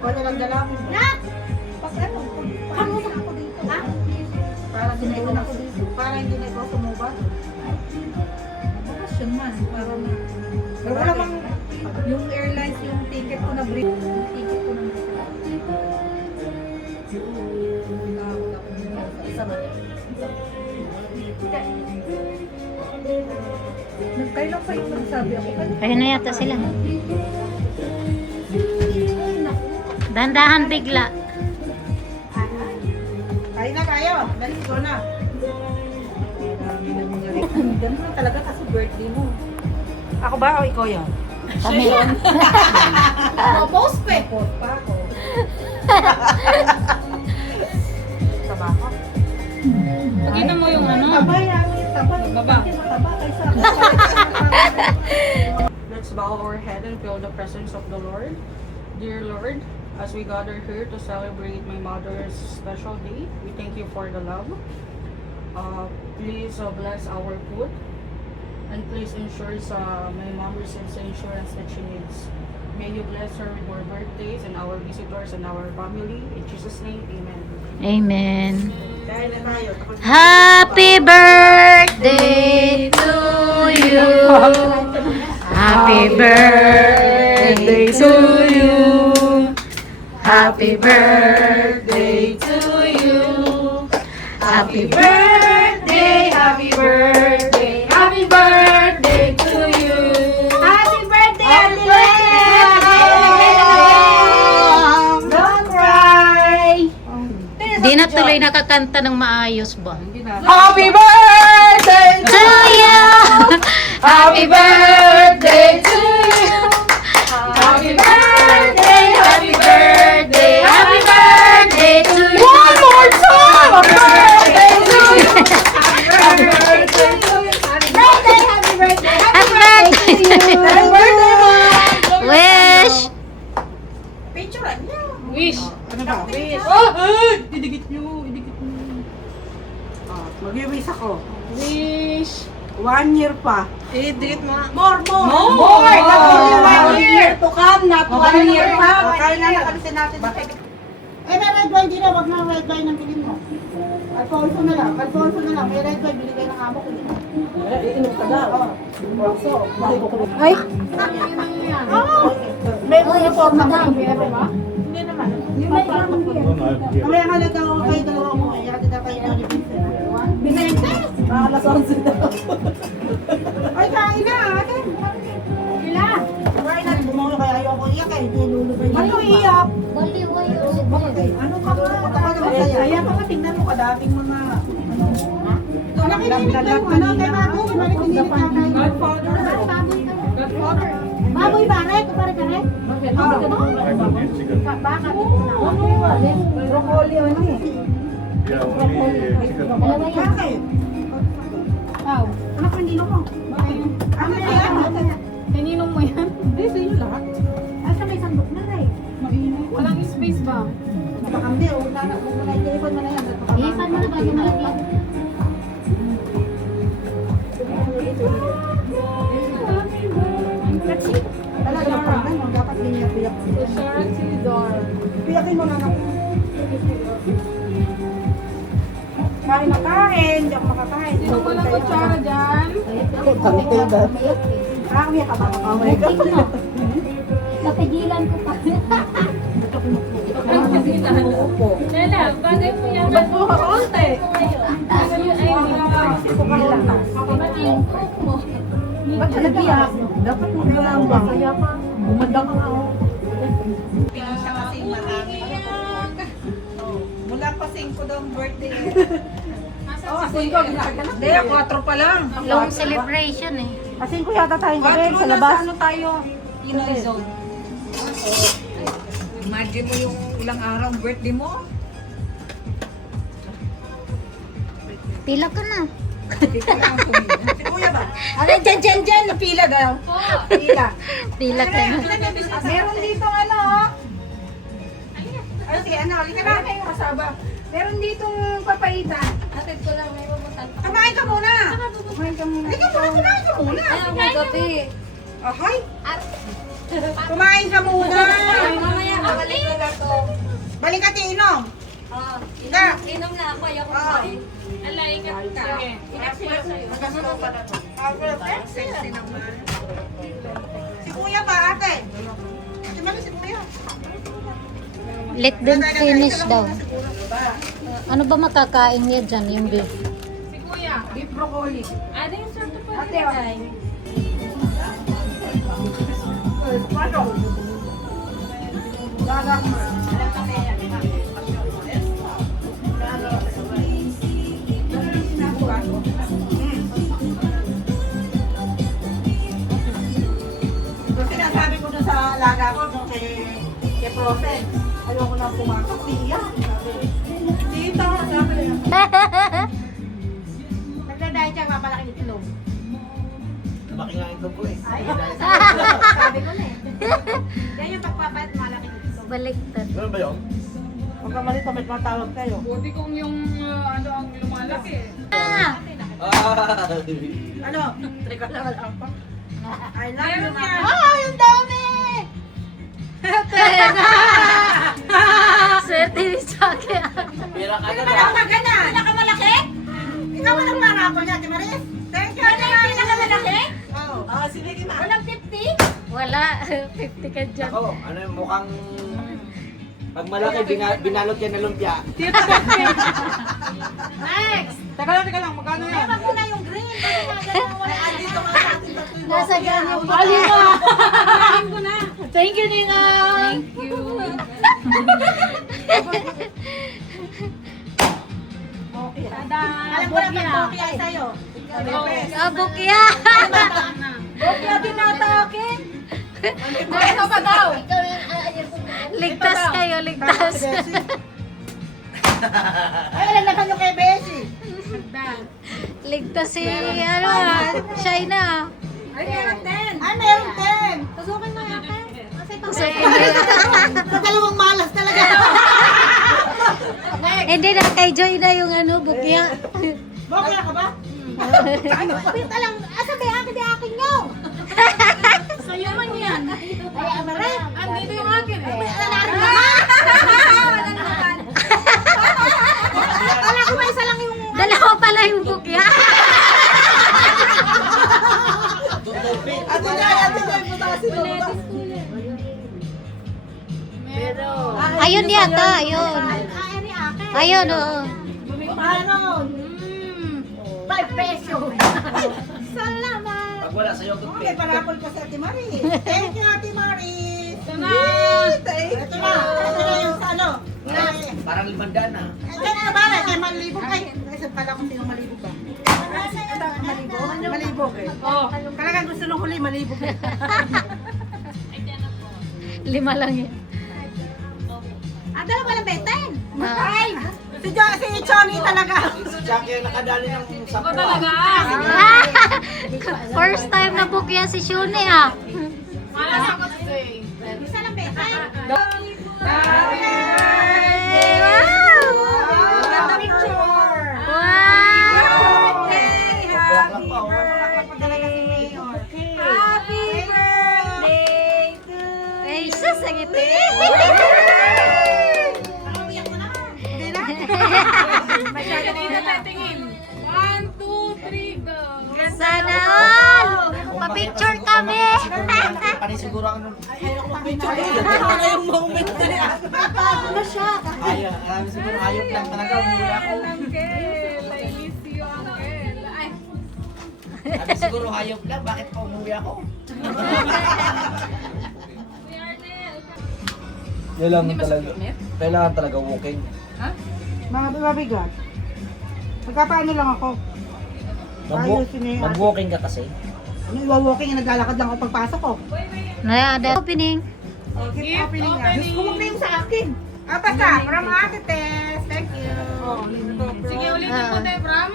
Wala lang dala ko. Nak! Pag ano, Kamusta ako dito? Ha? para hindi na ako dito. Para hindi na ako sumubat. Bakasyon man, para na. Pero wala bang Yung airlines, yung ticket ko na brief. Yung ticket ko na isa ba? Kailan pa yung nagsabi ako? Ayun na yata sila. Dandahan bigla. Kain na tayo. Let's go na. Ganun na talaga kasi birthday mo. Ako ba o ikaw yun? Kami. Post ko eh. Post pa ako. Taba ko. Pakita mo yung ano. Tabay, tabay. Baba. Mataba kaysa. Let's bow our head and feel the presence of the Lord. Dear Lord, as we gather here to celebrate my mother's special day, we thank you for the love. Please bless our food. And please ensure my mom receives the insurance that she needs. May you bless her with more birthdays and our visitors and our family. In Jesus' name, amen. Amen. Dahil na tayo. Happy birthday to you. Happy birthday to you. Happy birthday to you. Happy birthday, happy birthday, happy birthday to you. Happy birthday, Don't cry! Di na tuloy nakakanta ng maayos ba? Happy birthday To you. Happy birthday to you! Happy birthday, happy birthday, happy birthday to you. One more time! Happy birthday to you! Happy birthday, happy birthday, Happy birthday. Happy birthday, Mom! Wish. Picturean niyo. Wish. Ano ba? Wish. Idikit nyo, idikit nyo. Mag-wish ako. Wish. 1 year pa. Idikit mo. More! More! Not only 1 year! to come, not 1 year pa. Kaya na nakalisin natin. Eh, may red wine din na. Wag na red wine ang bilhin mo. Alfonso na lang. Alfonso na lang. May red wine. Binigay ng amo ko. Iinom ka daw. Ay! May uniform na ba? Hindi naman. Mamaya nga lang daw kayo dalawa mo. Yati na kayo na yung Binenta? Alas 11 daw. Ay, kain na. Sila. Kain na. Bumawa kaya ayoko iyak eh. Hindi lulubay. Ano iyak? Ano ka ba? Kaya pa ka tingnan mo kadating mga ano kininig na yung ano kay Baboy. Kininig na kay Godfather. Godfather. Baboy ba? Red? Pare ka red? Baka dito na. broccoli o ano eh. Bakit? Wow. Anak ng nino mo. Ano yan? Kaninong mo yan? Hindi, sa inyo lahat. Asa may sandok na rin. Walang space ba? Napakamdi o muna i-ipan mo na yan. Ipan mo na ba yung malaki? Talaga napakamdi mo. Dapat ganyan-biyak mo. Biyakin mo na anak. Kain na kain. Hindi ako makakain. Sino ko lang kutsara dyan? Kami ka ba? Kamay ka. Napigilan ko pa. Lela, bagay mo yan. Ba't mo kakonte? Ba't ka nag-iyak? Dapat mo lang ba? Bumanda ka nga ako. Siya kasi marami. Mula pa 5 daw ang birthday. Oo, 5 ginaganap. Hindi, 4 pa lang. Long celebration eh. Kasi ko yata tayong gabi sa labas. Ano tayo? Pinoy zone. Imagine mo yung ilang araw ang birthday mo. Pila ka na. Si Kuya ba? Ano, dyan, napila daw. Pila. Pila ka na. Meron dito ano, ano si ano, halika na kayo kasaba. Meron ditong papaitan. Atid ko lang, may pupuntan. Kumain ka muna. Kumain ka muna. Halika muna, kumain ka muna. Ay, gabi. Ahoy. Kumain ka muna. Mamaya, babalik ko lang. Alay, ingat ka. Ingat sila sa'yo. Sexy naman. Si Kuya ba, ate? Ate Mali, si Kuya. Let them finish daw. Ano ba makakain niya dyan? Yung beef. Si Kuya. Beef broccoli. Ano yung sort of Ate, Paano? Gagang mo. Sinasabi ko dun sa alaga ko, dun kay Profen, ayoko na pumasok, tiya. Tita, sabi niya. Nagdadahil siya, mapalaki ng itlog. Lumaki nga ito po eh. Sabi ko na eh. Yan yung pagpapayat, malaki ng itlog. Baliktad. Ganun ba yun? Huwag ka mali, tamit matawag kayo. Buti kung yung ano ang lumalaki. Ah! Ano? Trika lang alam pa. I love you, Meron mama. yan. Ah, yung dami! Swerte ni Chucky. Pira ka na Ano ka ganan? Pinakamalaki? Ikaw ang nagmarapol niya, Ate Maris. Thank you, Ate Maris. Pinakamalaki? Oo. Ah, sige na. Walang 50? Wala. 50 ka dyan. Ako, ano yung mukhang... Pag malaki, binalot yan na lumpia. Next! Teka lang, magkano yan? Ewan ko na yung green. Kasi nga ganun, wala na. Andito ka sa ating tatlo. Nasa ganyan po. Kain ko na. Thank you, Nina. Thank you. Alam ko na pag ay sa'yo. Abok yan. Bokya din natakin. Ito pa daw. Ligtas kayo, ligtas. Ay, alam na kayo kay Beshi. Ligtas si, ano China. Ay, meron 10. Ay, meron 10. Tusukin mo natin. Kasi ito. So, hindi, Sa dalawang malas talaga. hindi na kay Joy na yung ano, bukya. Bokya ka ba? Pita lang. Asa ba akin? Di akin nyo. Sa'yo man yan. Ay, amare. Andito yung akin eh. Narin naman. Walang naman. Kala ko ba isa lang yung... Dalawa pala yung bukya. Ate Joy, putasin mo ba? Ayun yata, ayun. Ay, ni akin. Ayun, oo. Paano? 5 pesos. Salamat. Pag wala sa'yo, Okay, toothpick. parapol pa sa Ate Maris. Thank you, Ate Maris. Ito na. Ito na. Ito na yung sa ano. Parang 500 na. Ito na ba? Kay Malibog. Ay, isang pala kung sino Malibog ba? Malibog? Malibog eh. Oh. Talagang gusto nung huli, Malibog eh. 5 lang yan. Dalawa lang benten. Ay! Si Johnny talaga. Si Jackie ang nakadali ng Ako 10. talaga. First time na bukya si Shuni ah. Malas ako today. Isa lang benten. Maganda picture. Wow! Happy Happy birthday to Ay, sus, ang ngiti. Masyado dito tatingin. 1, 2, 3, go. Sana all! Pa-picture kami! Panisiguro ang ano. Ano yung moment na yan? Ano siya? Ayaw, siguro hayop lang talaga. Umuwi ako. Uncle, I miss you, Uncle. Ay, Sabi siguro hayop lang. Bakit pa umuwi ako? Yan lang talaga. Kailangan talaga walking. Mga mabigat. Magkapaano lang ako. Ayusin niya yung Mag-walking ka kasi. Ano iwa-walking, naglalakad lang ako pagpasok ko. Naya, opening. Okay, Gift opening nga. opening. Diyos ko, huwag na yung sa akin. Basta, from Ate Tess. Thank you. sige ulitin mo tayo, Bram.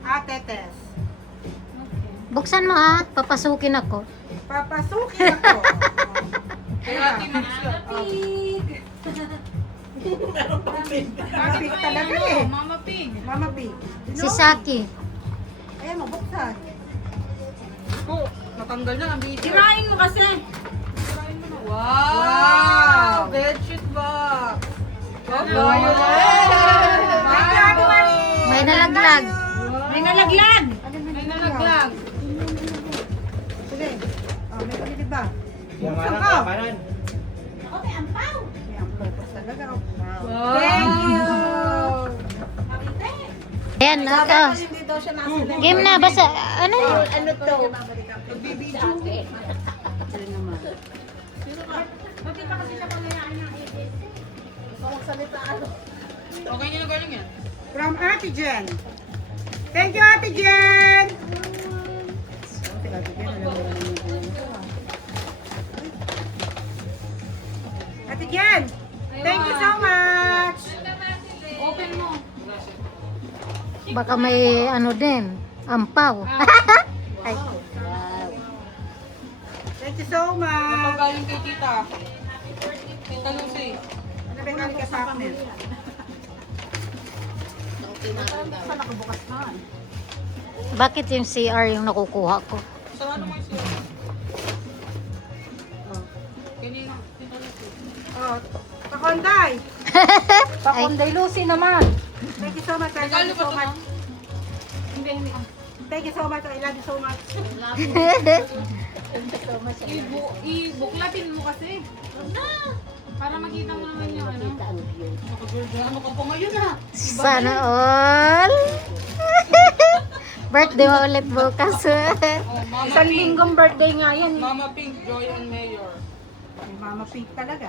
Ate Tess. Buksan mo ha, papasukin ako. Papasukin ako. Kay Ate Maris. Pig talaga eh. Mama Pig. Mama Pig. Si Saki. Ayan, mabuksan. Oh, natanggal na ang video. Tirahin mo kasi. Wow! Bedsheet box. Thank you, Ate Marie. May nalaglag. May nalaglag. May nalaglag. Sige. Oh, may pamili ba? Yung Buksan anak, ko. kapanan. May ang purpose talaga. Oh. Wow. Thank you. Ayan, Hindi daw siya nasa game na, basta, ano yun? Ano to? Okay niyo na galing yan. From Ate Jen. Thank you, Ate Jen! Ate Jen, alam mo naman yung Ate Jen! Thank you so much! Open mo. Baka may ano din, ampaw. Ay, Thank you so Ito much! galing kay tita. Tita Lucy. Ano ba yung galing ka sa akin? bakit yung CR yung nakukuha ko? So ano mo siya? Kanina, tita Lucy. Oh, Pakonday! Pakunday Lucy naman. Thank you so much. I love Regalo you ba so ito, much. no? Hindi, hindi. Thank you so much. I love you so much. Ibuklatin mo kasi. Para makita mo naman yung ano. Ano ka pa ngayon ah? Sana all. Birthday mo ulit bukas. Oh, Mama Isang Pink. linggong birthday nga yan. Mama Pink, Joy and Mayor. May Mama Pink talaga.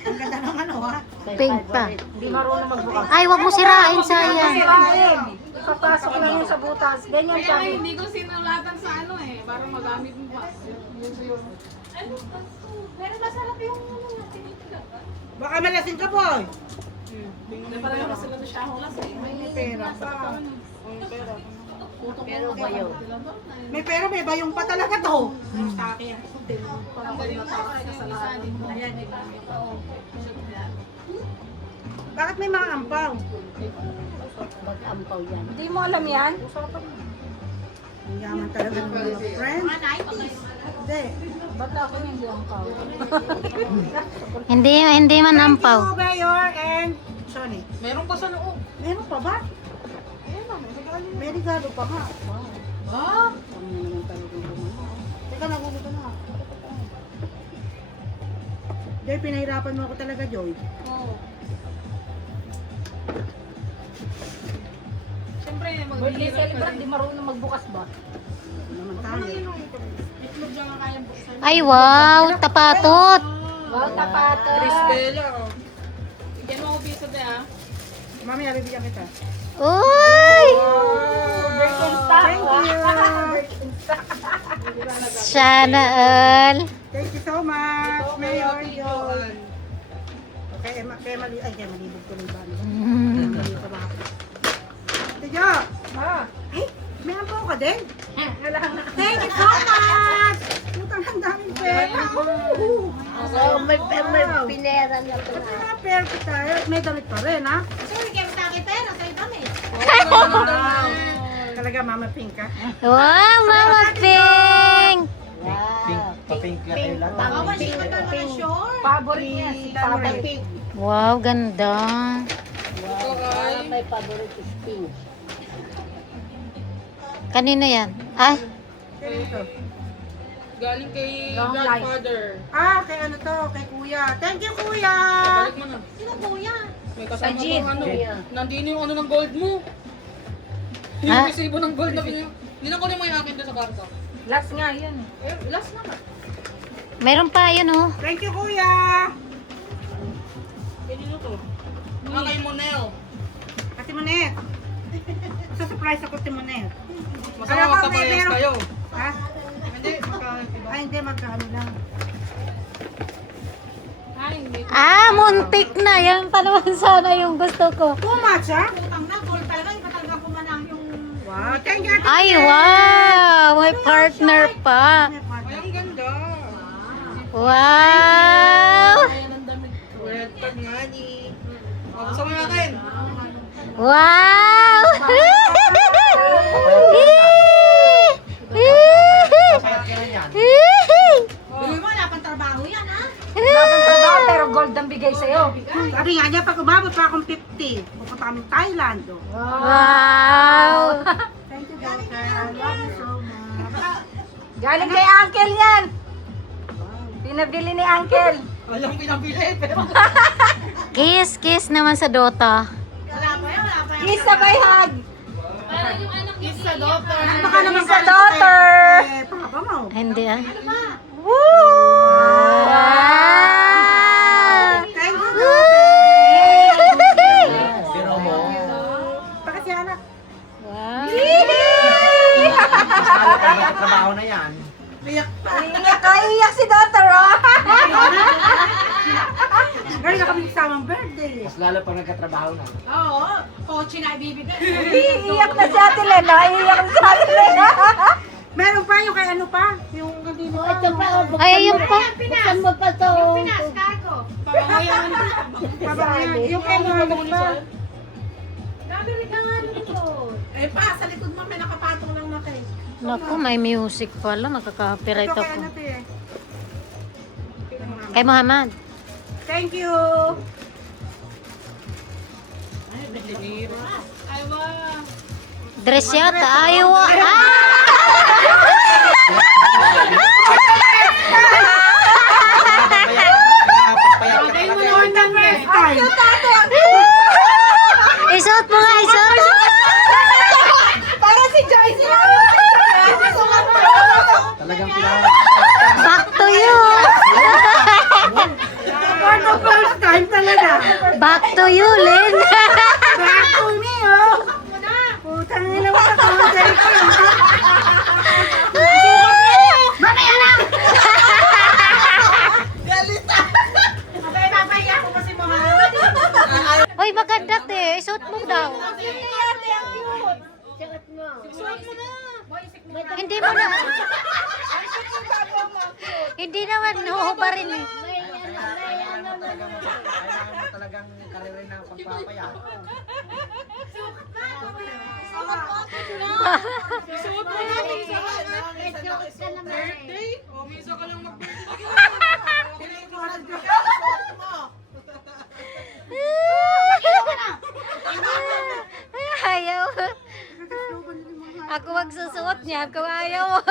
Ang ganda ng ano ha. Pink pa. Hindi marunong magbukas. Ay, wag mo sirain, sayang. Sirain. Papasok lang yun sa butas. Ganyan Kaya siya. nga hindi ko sinulatan sa ano eh. Para magamit mo pa. Pero masarap yung Baka malasing ka, boy. Hindi pa rin sila na siya hulas eh. May pera pa. Pero bayo. May pera, may bayong pa talaga to. Bakit may mga ampaw? Hindi mo alam yan? Ang yaman talaga ng mga friends. Hindi. Ba't ako yung hindi ang kaw? Hindi man ampaw. Thank you, Mayor and Sonny. Meron pa sa loob. Meron pa ba? May regalo pa nga. Ah? Teka, nagulo ka na. Joy, pinahirapan mo ako talaga, Joy. Oo. Siyempre, Birthday maghihirap ka celebrant, rin. di marunong magbukas ba? Ano naman tayo? Itlog lang ang kayang buksan. Ay, wow, tapatot. Wow, tapato. Bella. Bigyan mo ako piso de ah. Mamaya, bibigyan kita. Uy! Thank you. Sana all. Thank you so much, Mayor Joy. Okay, kaya mali, ay, kaya malibog ko ng bano. Mali pa ba ako? Ate Jo! Ay, may ampaw ka din? Thank you so much! Putang ang daming pera. May pinera na ito. May pera pa tayo. May damit pa rin, ha? Sorry, kaya sa akin pera, sa'yo damit. Talaga, Mama Pink, ha? Wow, Mama Pink! Pink, pa-pink lang kayo lahat. Favorite niya, si Favorite. Wow, ganda. Ito ay Kanino yan? Ay, Kaya ito. galing kay Long life. Godfather. Ah, kay ano to? Kay Kuya. Thank you, Kuya! Balik mo na. Sino kuya? May kasama Sajid. ko ano. Nandini yung ano ng gold mo. Yung Ah? resibo ng gold na binigyan. Hindi mo yung akin doon sa karta. Last nga yun. Eh, last na ka. meron pa yun oh. Thank you, Kuya! Kanino to? Kay Monel. Ate Monet. Sa-surprise ako, Ate Monet. Masama Alam ko, magkaparehas meron- kayo. Ha? Hindi, magkaiba. Ay, hindi. Magkaano lang. Ay, hindi. Ah, muntik na. Yan pa naman sana yung gusto ko. Too much, ha? Utang na, gold talaga. Iba talaga kumanang yung... Wow, thank you, Ate Ay, Monet. wow! May partner pa. May partner. Ay, ang ganda. Wow! Red tag nga ni. Gusto mo natin? Wow! Bili mo, wala pang trabaho yan, ha? Ah! Pero gold ang bigay sa'yo. Sabi nga niya, pag umabot pa akong 50, o pupunta kami Thailand. Oh. Wow! Thank you, doctor. I love you so much. Galing kay Uncle yan. Pinabili ni Uncle. Walang pinabili, pero... Kiss naman sa Dota. Kiss sabay hug. Kiss sa daughter. Baka naman Kiss sa daughter. Papa mo. Hindi ah. Woo! Wow! Thank you, doctor. Pero mo, Kasi anak. Wow! mas lalo pag nagtatrabaho na yan. Iyak si Daughter, oh. Gano'n na kami kasamang birthday. Mas lalo pag nagkatrabaho na. Oo, kotse na ibibigay. Iyak na si Ate Lena. Iyak na si Ate Lena. Meron pa yung kay ano pa? Yung kanina pa. Ito pa. Ay, ayun pa. Buksan mo pa to. Pinas, cargo. Papangayan. Yung kay mga pa. Dami regalo nito. Eh pa, sa likod mo may nakapatong lang na kayo. Naku, may music pala. Makaka-copyright Ito kay ako. ano to eh. Kay Muhammad. Thank you. Ay, wow. Dress yata. Ayaw. Ah! Bagay mo naman ng best. Isuot mo nga, isuot mo. Para si Joyce. Talagang pinaka... Back to you. For the first time talaga. Back to you, Lynn. Back to me, oh. Putang ina mo sa commentary ko. Mamaya na. Okay, papahiya ko kasi mga... Hoy, maganda te. Isuot mo daw. Hindi mo na. Hindi naman huhubarin eh. Kailangan mo talagang karirin ng pagpapaya. Suot mo natin sa birthday. O, misa ka lang mag-birthday. Ayaw. Ako magsusuot niya kung ayaw mo.